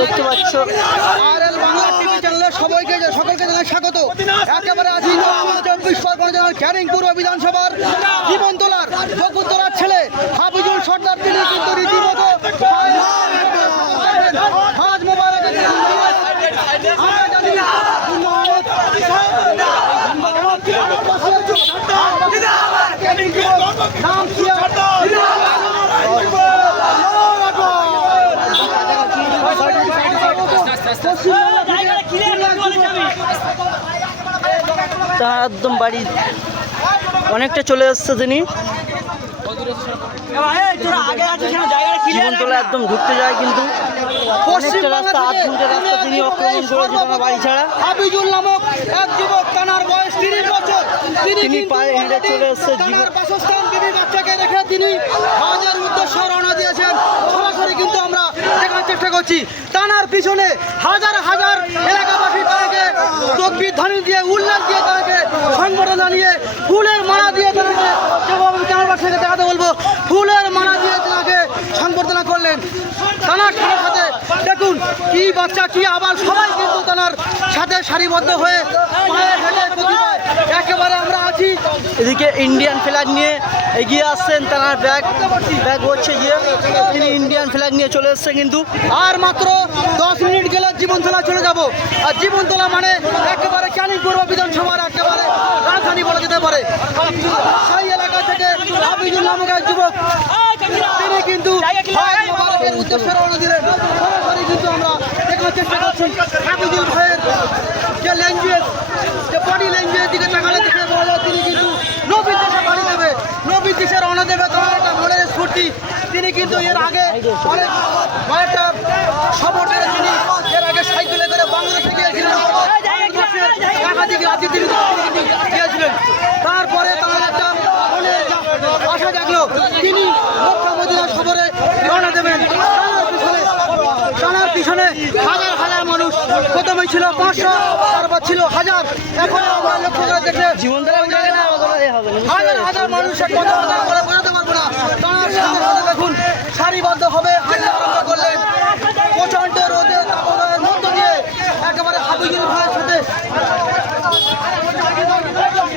দেখতে পাচ্ছ RL Bangla TV চ্যানেলে সকলকে জানাই স্বাগত। একেবারে আছি 24 পরগনা জেলার ক্যানিংপুর বিধানসভার জীবনতলার বকুলতলার ছেলে হাফিজুল সর্দার, তিনি কিন্তু রীতিমতো হাজ মোবারক তা একদম বাড়ি অনেকটা চলে আসছে তিনি জীবনতলা একদম ঢুকতে যায়, কিন্তু অনেকটা রাস্তা 8 মিনিটের রাস্তা তিনি অক্রমণ করেছে তার বাড়ি ছাড়া। হাফিজুল নামক এক যুবক, তার বয়স 30 বছর, তিনি পায়ে হেঁটে চলে এসছে বাসস্থান বিবি বাচ্চাকে রেখে তিনি হাজার উদ্দেশ্যে রওনা দিয়েছেন। সরাসরি কিন্তু আমরা দেখার চেষ্টা করছি, তার পিছনে হাজার হাজার এলাকাবাসী তাকে তকবীর ধ্বনি দিয়ে উল্লাস দিয়ে তাকে সংবর্ধনা নিয়ে ফুলের মালা দিয়ে তাকে ক্যামেরাবাসীকে দেখাতে বলবো, ফুলের মালা দিয়ে তাকে সংবর্ধনা করলেন। তার সাথে দেখুন কি বাচ্চা কি আবার সবাই কিন্তু তার সাথে সারিবদ্ধ হয়ে পায়ে হেঁটে একেবারে আমরা আছি। এদিকে ইন্ডিয়ান ফ্ল্যাগ নিয়ে এগিয়ে আসছেন, তার ব্যাগ হচ্ছে গিয়ে তিনি ইন্ডিয়ান ফ্ল্যাগ নিয়ে চলে এসছে। কিন্তু আর মাত্র 10 মিনিট গেলে জীবনতলা চলে যাব। আর জীবনতলা মানে একেবারে ক্যানিংপুর বিধানসভার একেবারে রাজধানী বলা যেতে পারে। সেই এলাকা থেকে হাফিজুল নামক এক যুবক, তিনি কিন্তু উদ্দেশ্যে রওনা দিলেন। সরাসরি কিন্তু আমরা দেখার চেষ্টা করছি হাফিজুল ভাইয়ের যে ল্যাঙ্গুয়েজ, যে বডি ল্যাঙ্গুয়েজ দিকে তাকালে দেখে বলা যায় তিনি কিন্তু নবীর দেশে বাড়ি দেবে, নবীর দেশে রওনা দেবে। তোমার একটা মনের স্ফূর্তি, তিনি কিন্তু এর আগে কয়েকটা সফর করে তিনি এর আগে সাইকেলে করে বাংলাদেশে গিয়েছিলেন, একাধিক রাজ্যে তিনি গিয়েছিলেন। তারপরে তার একটা মনের আশা জাগলো, তিনি মক্কা মদিনা সফরে রওনা দেবেন। তার পিছনে হাজার হাজার মানুষ, প্রথমে ছিল 500, তারপর ছিল 1000, এখন আমরা লক্ষ্য করে দেখলে হাজার হাজার মানুষের কথা করে বোঝাতে পারবো না। তার সাথে দেখুন সারিবদ্ধ হবে আরম্ভ করলেন প্রচণ্ড রোদের তাপমাত্রার মধ্য দিয়ে একেবারে হাফিজুল ভাইয়ের সাথে।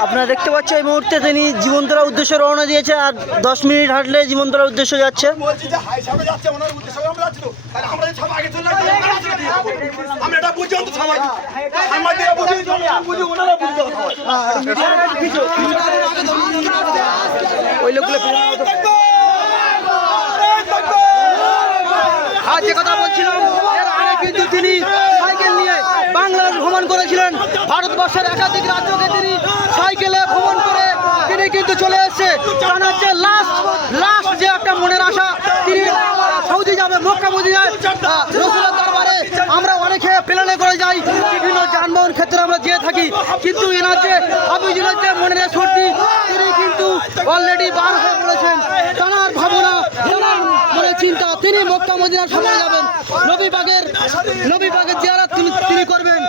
আপনারা দেখতে পাচ্ছেন এই মুহূর্তে তিনি জীবনতলার উদ্দেশ্যে রওনা দিয়েছে, আর 10 মিনিট হাঁটলে জীবনতলার উদ্দেশ্যে যাচ্ছে। ওই লোকগুলো আর যে কথা বলছিলাম, এর আগে কিন্তু তিনি সাইকেল নিয়ে বাংলাদেশ ভ্রমণ করেছিলেন। ভারতবর্ষের একাধিক রাজ্যকে তিনি সাইকেলে ভ্রমণ করে তিনি কিন্তু চলে এসছে। কারণ হচ্ছে লাস্ট যে একটা মনের আশা, তিনি সৌদি যাবে, মক্কা মদিনায় রাসূলের দরবারে। আমরা অনেকে প্লেনে করে যাই, বিভিন্ন যানবাহন ক্ষেত্রে আমরা যেয়ে থাকি, কিন্তু এনার যে হাফিজুলের যে মনের স্ফূর্তি, তিনি কিন্তু অলরেডি বার হয়ে পড়েছেন। তার ভাবনা, তার মনে চিন্তা, তিনি মক্কা মদিনা সফরে যাবেন, নবী পাকের জিয়ারত তিনি করবেন।